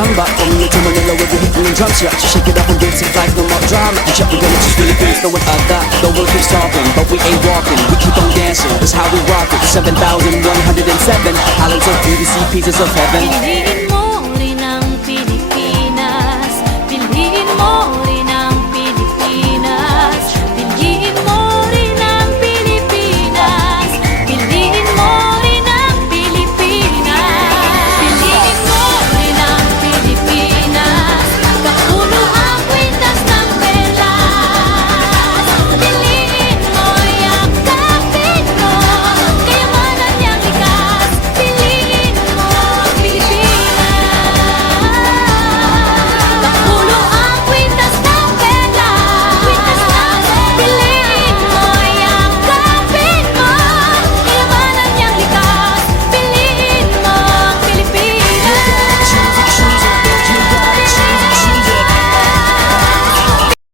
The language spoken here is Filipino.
samba. Coming into Manila with the hitting and drum shot. So shake it up and get some vibes, no more drama. You check, we're gonna just Philippines, throwing other. The world keeps talking, but we ain't walking. We keep on dancing, that's how we rock it. 7,107 islands of beauty, see pieces of heaven.